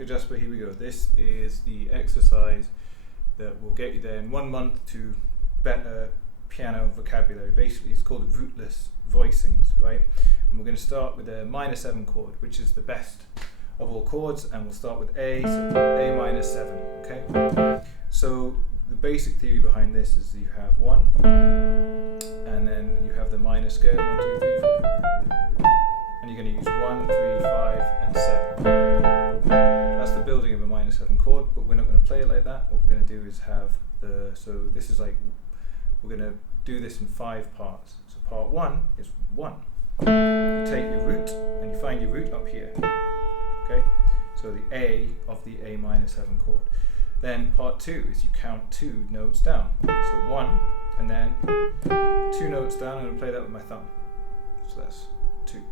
Okay, Jasper, here we go. This is the exercise that will get you there in 1 month to better piano vocabulary. Basically, it's called rootless voicings, right? And we're going to start with a minor 7 chord, which is the best of all chords, and we'll start with A, so A minor 7, okay? So the basic theory behind this is you have 1, and then you have the minor scale, 1, 2, 3, 4. And you're going to use 1, 3, 5, and 7. That's the building of a minor 7 chord, but we're not going to play it like that. What we're going to do is have so this is like, we're going to do this in 5 parts. So part 1 is 1. You take your root, and you find your root up here. Okay? So the A of the A minor 7 chord. Then part 2 is you count 2 notes down. So 1, and then 2 notes down. I'm going to play that with my thumb. So that's 2.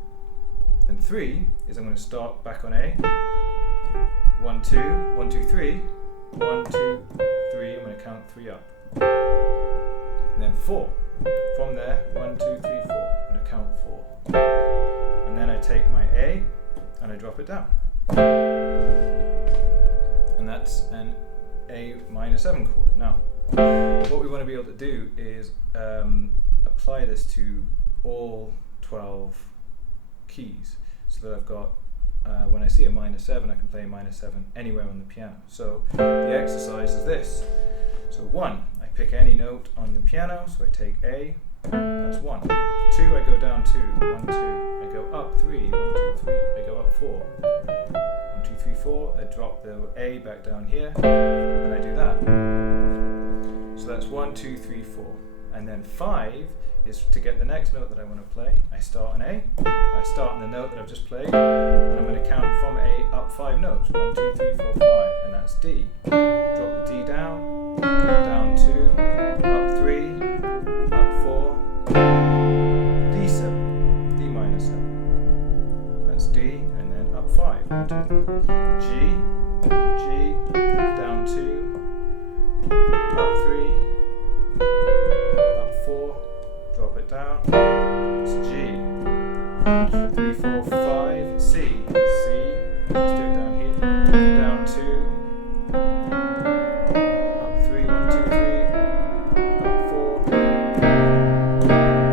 And 3 is I'm going to start back on A. 1, 2, 1, 2, 3. 1, 2, 3. I'm going to count 3 up. And then 4. From there, 1, 2, 3, 4. I'm going to count 4. And then I take my A and I drop it down. And that's an A minor 7 chord. Now, what we want to be able to do is apply this to all 12 keys, so that I've got, when I see a minor 7, I can play a minor 7 anywhere on the piano. So the exercise is this. So 1, I pick any note on the piano, so I take A, that's 1. 2, I go down 2, 1, 2, I go up 3, 1, 2, 3, I go up 4. 1, 2, 3, 4, I drop the A back down here, and I do that. So that's 1, 2, 3, 4. And then 5 is to get the next note that I want to play. I start on A, I start on the note that I've just played, and I'm going to count from A up 5 notes. 1, 2, 3, 4, 5, and that's D. Drop the D down, down 2, up 3, up 4, D7, D minor 7. That's D, and then up 5. 1, 2, G, G, down 2, up 3, up 4, drop it down, it's G, 3, 4, 5, C, C, let's do it down here, down 2, up 3, 1, 2, 3, up 4,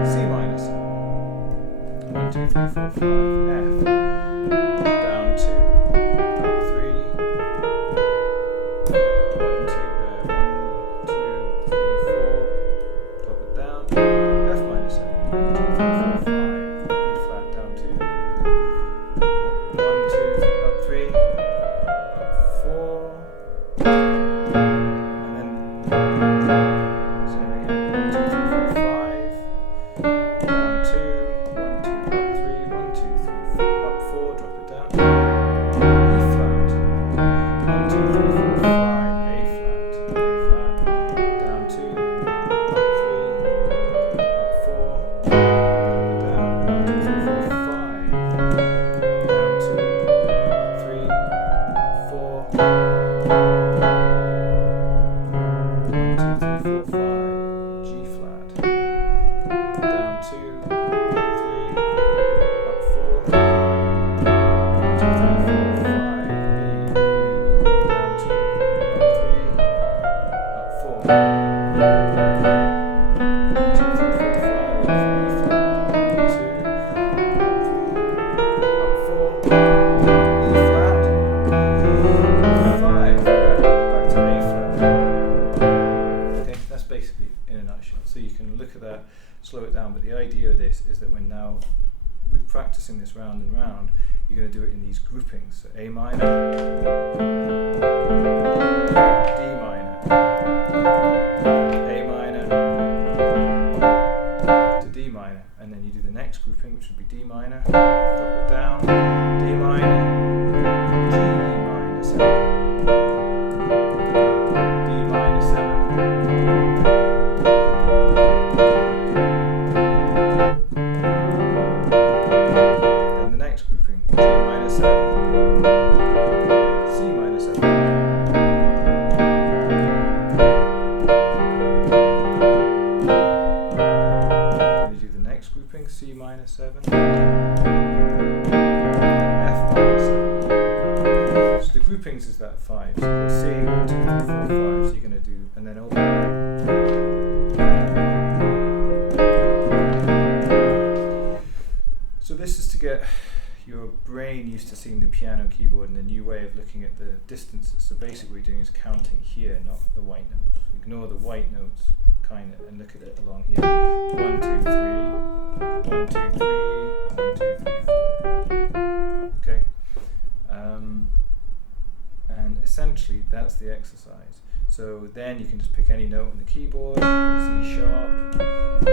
C minor 7, 1, 2, 3, 4, 5, F, down 2, up 3, 1, 2, 3, 4, drop it down, F minor 7, 1, 2, 3, 4, 5, E flat down 2, 1, 2, up 3, up 4, and then same again, 1, 2, 3, 4, 5, down 2, 1, 2, up 3, 1, 2, 3, 4, up 4, drop it down, E flat, 1, 2, 3, 4, 5, A flat, down 2, up 3, up 4, drop it down, 1, 2, 3, 4, 5, down 2, up 3, 4, 1, 2, 3, 4, 5, G flat, down 2, up 3, up 4, 1, 2, 3, 4, 5, B, down 2, up 3, up 4, 1, 2, 3, 4, 5, E flat, 2, up 3, up 4, E flat, 5, back to A flat. Okay, that's basically in a nutshell. So you can look at that, slow it down, but the idea of this is that when now, with practicing this round and round, you're going to do it in these groupings. So A minor, D minor, A minor, to D minor, and then you do the next grouping, which would be D minor, drop it down, D minor, G minor 7, D minor 7, and the next grouping, G minor 7, C minor groupings is that 5. So you've got C, 1, 2, 3, 4, 5. So you're going to do, and then over. So this is to get your brain used to seeing the piano keyboard and the new way of looking at the distances. So basically what you're doing is counting here, not the white notes. Ignore the white notes, kind of, and look at it along here. 1, 2, 3, 1, 2, 3, 1, 2, 3, 4. Okay? And essentially that's the exercise. So then you can just pick any note on the keyboard, C sharp, 1, 2,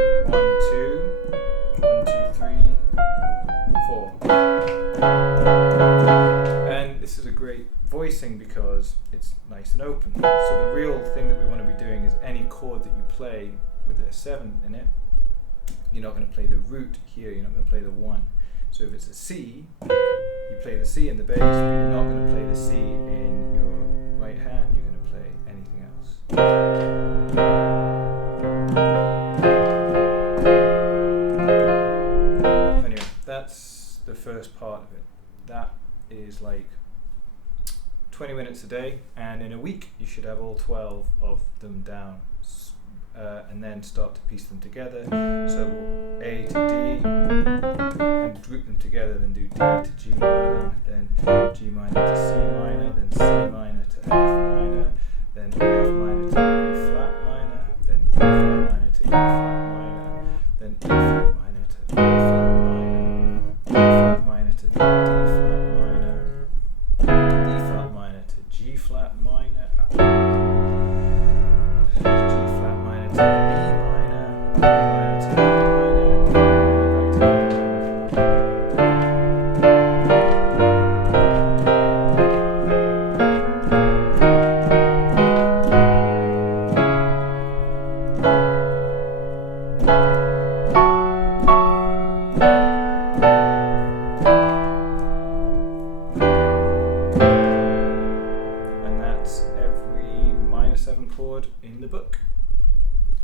1, 2, 3, 4. And this is a great voicing because it's nice and open. So the real thing that we want to be doing is any chord that you play with a 7 in it, you're not going to play the root here, you're not going to play the 1. So if it's a C, you play the C in the bass, but you're not going to play the C in your right hand, you're going to play anything else. Anyway, that's the first part of it. That is like 20 minutes a day, and in a week you should have all 12 of them down. And then start to piece them together. So A to D, and group them together, then do D to G minor, then G minor to C minor, then C minor to F minor, then F minor to E flat minor, then B flat minor to E flat minor, then E flat minor to A flat minor, E flat minor to D flat minor, E flat minor to G flat minor, to E minor, E minor to E and that's every minor 7 chord in the book.